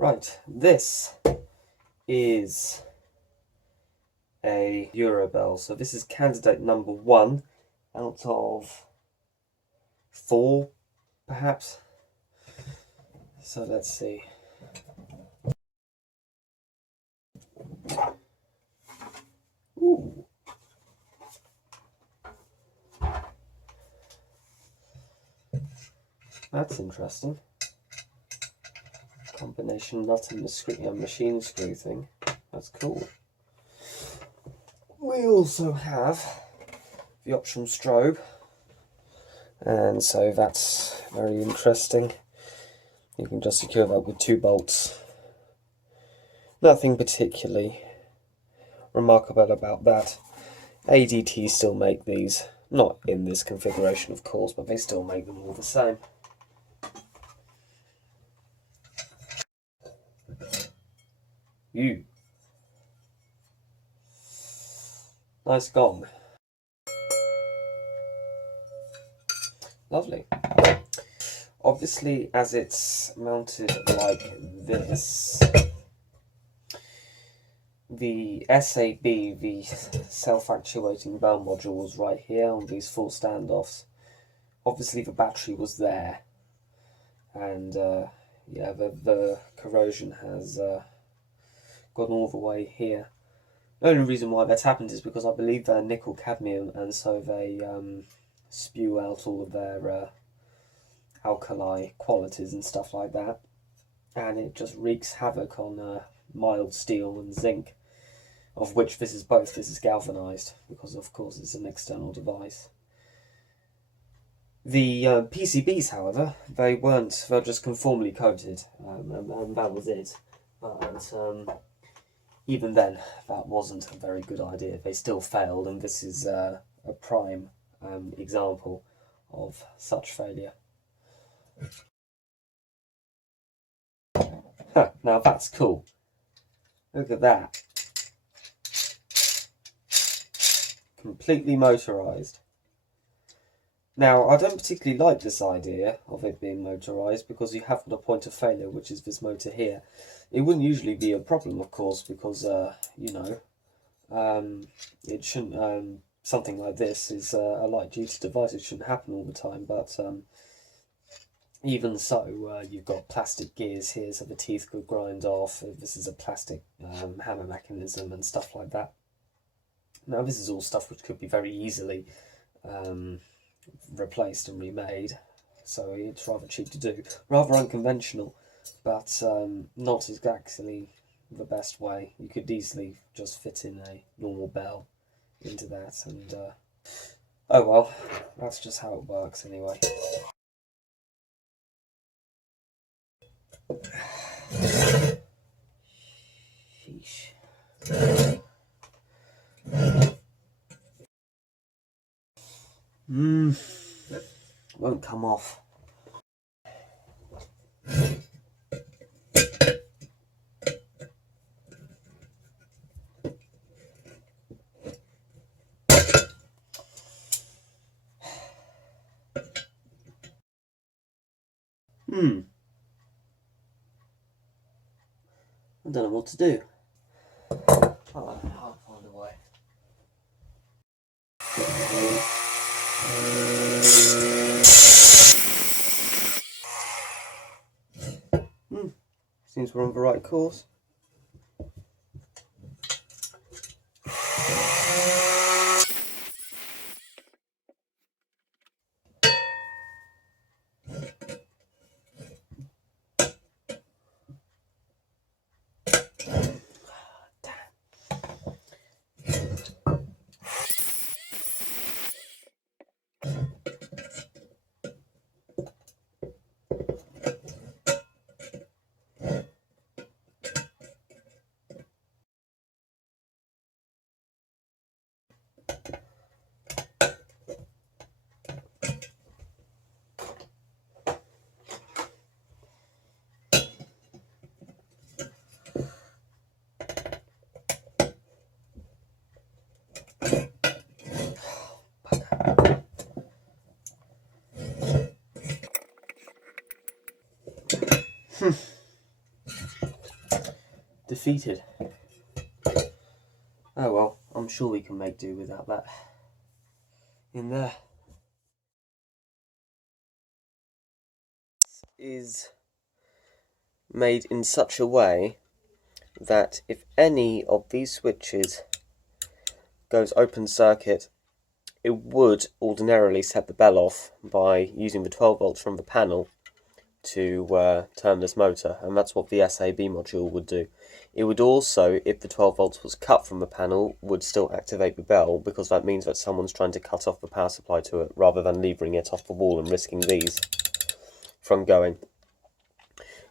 Right, this is a Eurobell. So this is candidate number 1 out of 4, perhaps. So let's see. Ooh. That's interesting. Combination nut and machine screw thing. That's cool. We also have the optional strobe, and so that's very interesting. You can just secure that with 2 bolts. Nothing particularly remarkable about that. ADT still make these, not in this configuration of course, but they still make them all the same. Nice gong. Lovely. Obviously, as it's mounted like this, the SAB, the self-actuating bell module, was right here on these 4 standoffs. Obviously the battery was there, and yeah, the corrosion has gone all the way here. The only reason why that's happened is because I believe they're nickel cadmium, and so they spew out all of their alkali qualities and stuff like that, and it just wreaks havoc on mild steel and zinc, of which this is both. This is galvanized because of course it's an external device. The PCBs, however, they weren't, they're just conformally coated, and that was it. But even then, that wasn't a very good idea. They still failed, and this is a prime example of such failure. Now that's cool. Look at that. Completely motorized. Now, I don't particularly like this idea of it being motorized because you have a point of failure, which is this motor here. It wouldn't usually be a problem, of course, because, you know, it shouldn't, something like this is a light-duty device. It shouldn't happen all the time, but even so, you've got plastic gears here, so the teeth could grind off. This is a plastic hammer mechanism and stuff like that. Now, this is all stuff which could be very easily replaced and remade, so it's rather cheap to do. Rather unconventional, but not exactly the best way. You could easily just fit in a normal bell into that, and oh well, that's just how it works anyway. Sheesh. Won't come off. I don't know what to do. Oh, I'll find a way. Seems we're on the right course. defeated. Oh well, I'm sure we can make do without that in there. Is made in such a way that if any of these switches goes open circuit, it would ordinarily set the bell off by using the 12 volts from the panel to turn this motor, and that's what the SAB module would do. It would also, if the 12 volts was cut from the panel, would still activate the bell, because that means that someone's trying to cut off the power supply to it rather than levering it off the wall and risking these from going.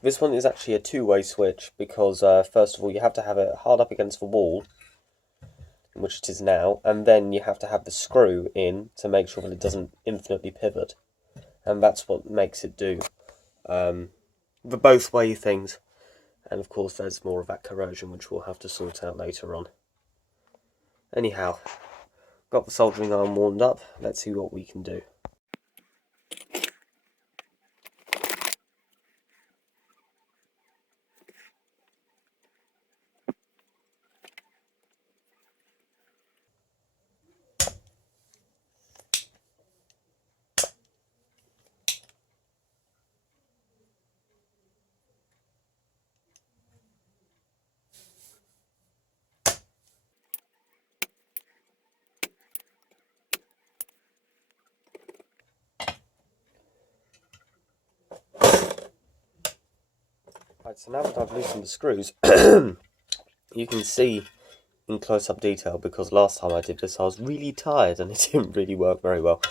This one is actually a two-way switch because first of all you have to have it hard up against the wall, which it is now, and then you have to have the screw in to make sure that it doesn't infinitely pivot, and that's what makes it do the both way things. And of course there's more of that corrosion which we'll have to sort out later on. Anyhow, got the soldering iron warmed up, let's see what we can do. Right, so now that I've loosened the screws, you can see in close-up detail, because last time I did this I was really tired and it didn't really work very well.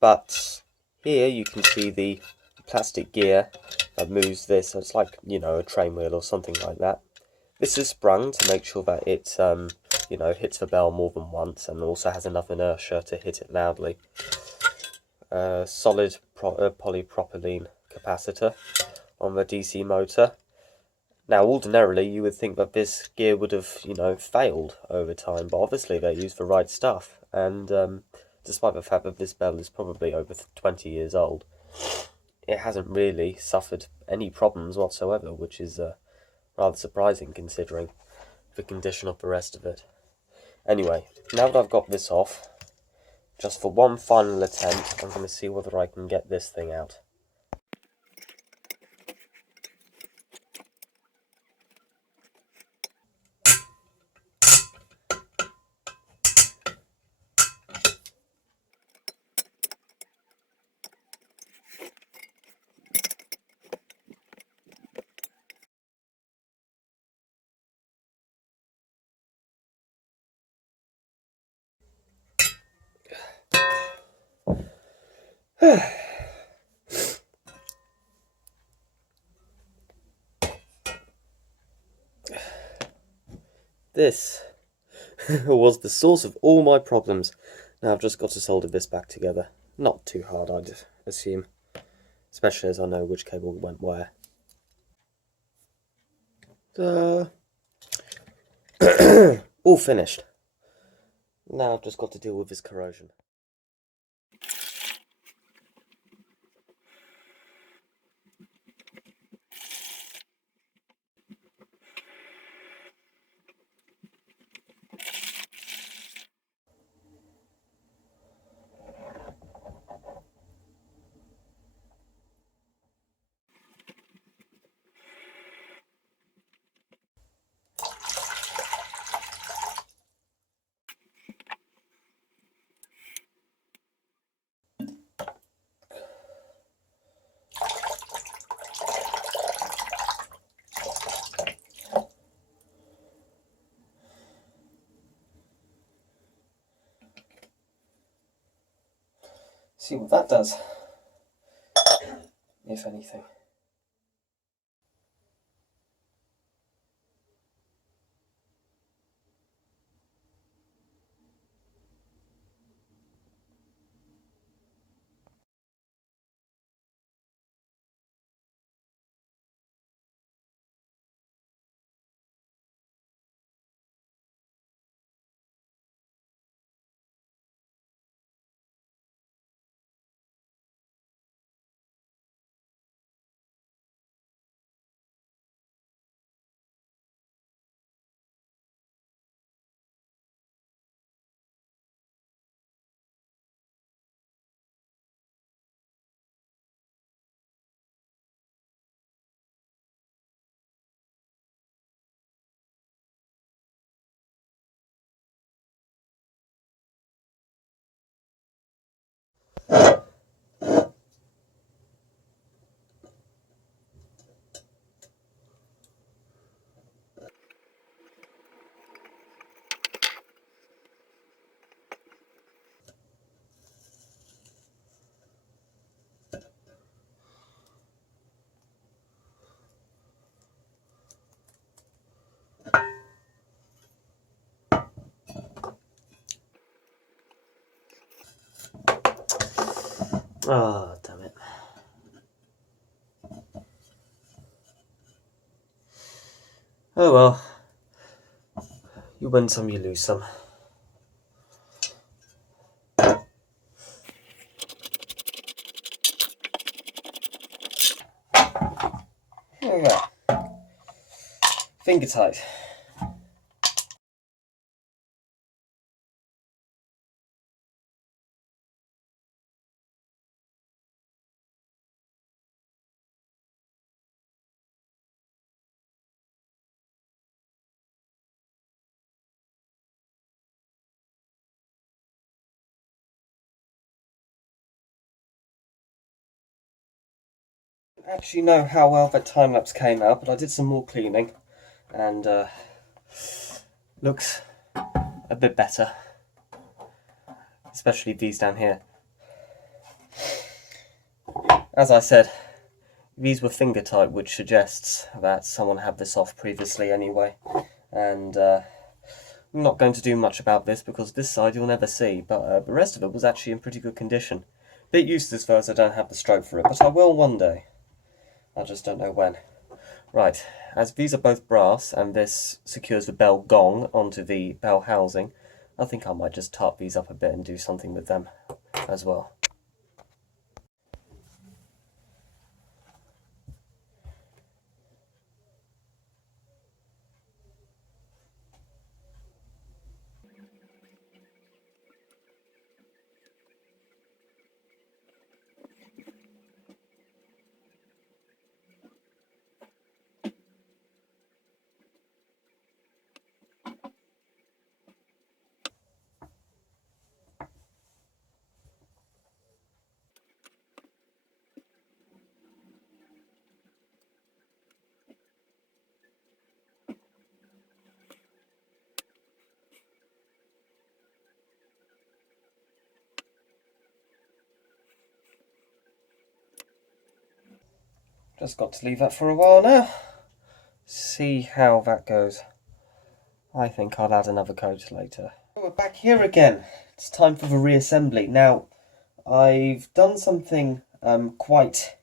But here you can see the plastic gear that moves this, so it's like, you know, a train wheel or something like that. This is sprung to make sure that it, you know, hits the bell more than once and also has enough inertia to hit it loudly. Solid polypropylene capacitor on the DC motor. Now, ordinarily, you would think that this gear would have, you know, failed over time, but obviously they used the right stuff, and despite the fact that this bell is probably over 20 years old, it hasn't really suffered any problems whatsoever, which is rather surprising considering the condition of the rest of it. Anyway, now that I've got this off, just for one final attempt, I'm going to see whether I can get this thing out. This was the source of all my problems. Now I've just got to solder this back together. Not too hard, I'd assume. Especially as I know which cable went where. All finished. Now I've just got to deal with this corrosion. See what that does, if anything. Ah, oh, damn it. Oh well. You win some, you lose some. There we go. Finger tight. I don't actually know how well that time lapse came out, but I did some more cleaning and looks a bit better, especially these down here. As I said, these were finger tight, which suggests that someone had this off previously anyway, and I'm not going to do much about this because this side you'll never see, but the rest of it was actually in pretty good condition. Bit useless though, as I don't have the stroke for it, but I will one day. I just don't know when. Right, as these are both brass and this secures the bell gong onto the bell housing, I think I might just tarp these up a bit and do something with them as well. Just got to leave that for a while now. See how that goes. I think I'll add another coat later. We're back here again. It's time for the reassembly. Now, I've done something quite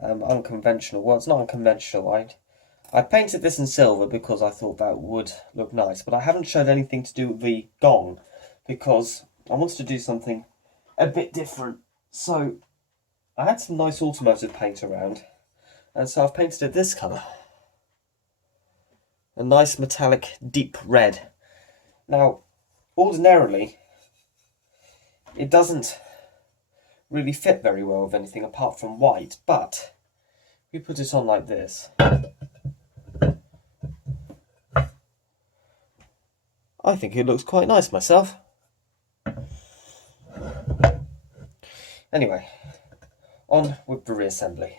unconventional. Well, it's not unconventional. I painted this in silver because I thought that would look nice, but I haven't showed anything to do with the gong because I wanted to do something a bit different. So, I had some nice automotive paint around, and so I've painted it this colour. A nice metallic deep red. Now, ordinarily, it doesn't really fit very well with anything apart from white, but we put it on like this. I think it looks quite nice myself. Anyway, on with the reassembly.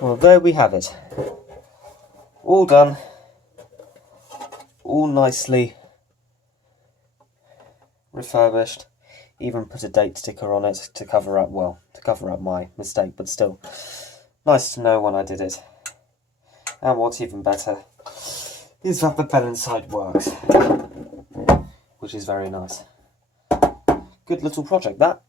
Well, there we have it. All done. All nicely refurbished. Even put a date sticker on it to cover up, well, to cover up my mistake, but still nice to know when I did it. And what's even better, This rubber bell inside works, which is very nice. Good little project, that.